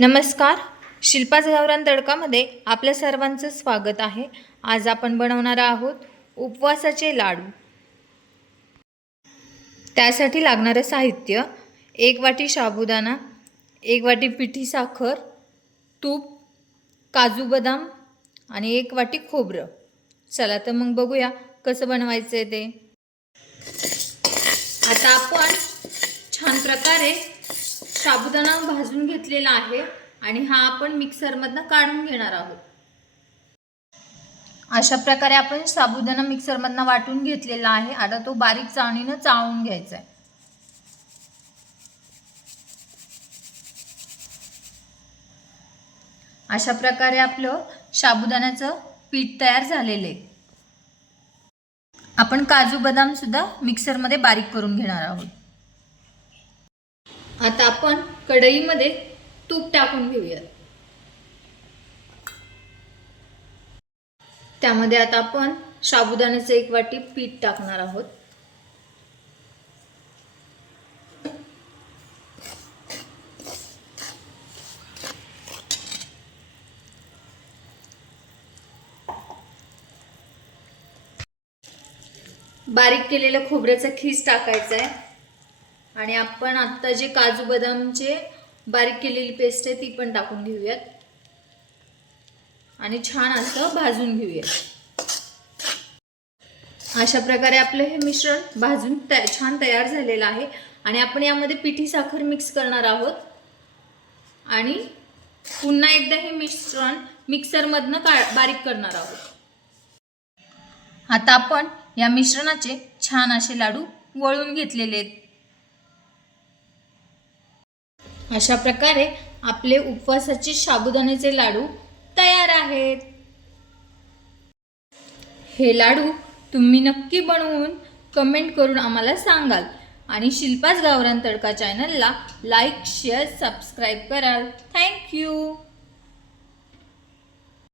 नमस्कार. शिल्पा गावरान तडकामध्ये आपल्या सर्वांचं स्वागत आहे. आज आपण बनवणार आहोत उपवासाचे लाडू. त्यासाठी लागणारं साहित्य एक वाटी साबुदाणा एक वाटी पिठी साखर तूप काजू बदाम आणि एक वाटी खोबरं. चला तर मग बघूया कसं बनवायचं आहे ते. आता आपण छान प्रकारे साबुदाणा भाजून घेतलेला आहे आणि हा आपण मिक्सरमधनं काढून घेणार आहोत. अशा प्रकारे आपण साबुदाणा मिक्सरमधनं वाटून घेतलेला आहे. आता तो बारीक चाळणीनं चाळून घ्यायचा आहे. अशा प्रकारे आपलं साबुदाण्याचं पीठ तयार झालेलं आहे. आपण काजू बदाम सुद्धा मिक्सरमध्ये बारीक करून घेणार आहोत. आता आपण कढईमध्ये तूप टाकून घेऊयात. त्यामध्ये आता आपण साबुदाण्याचं एक वाटी पीठ टाकणार आहोत. बारीक केलेलं खोबऱ्याचा खीस टाकायचा आहे. आणि आपण आत्ता जे काजू बदामचे बारीक केलेली पेस्ट आहे ती पण टाकून घेऊयात. आणि छान असं भाजून घेऊयात. अशा प्रकारे आपलं हे मिश्रण भाजून तया छान तयार झालेलं आहे. आणि आपण यामध्ये पिठी साखर मिक्स करणार आहोत. आणि पुन्हा एकदा हे मिश्रण मिक्सरमधनं का बारीक करणार आहोत. आता आपण या मिश्रणाचे छान असे लाडू वळून घेतलेले आहेत. अशा प्रकारे आपले उपवासाचे साबुदाण्याचे लाडू तयार आहेत. हे लाडू तुम्ही नक्की बनवून कमेंट करून आम्हाला सांगाल. आणि शिल्पाच गावरान तडका चॅनलला लाईक शेअर सबस्क्राईब कराल. Thank you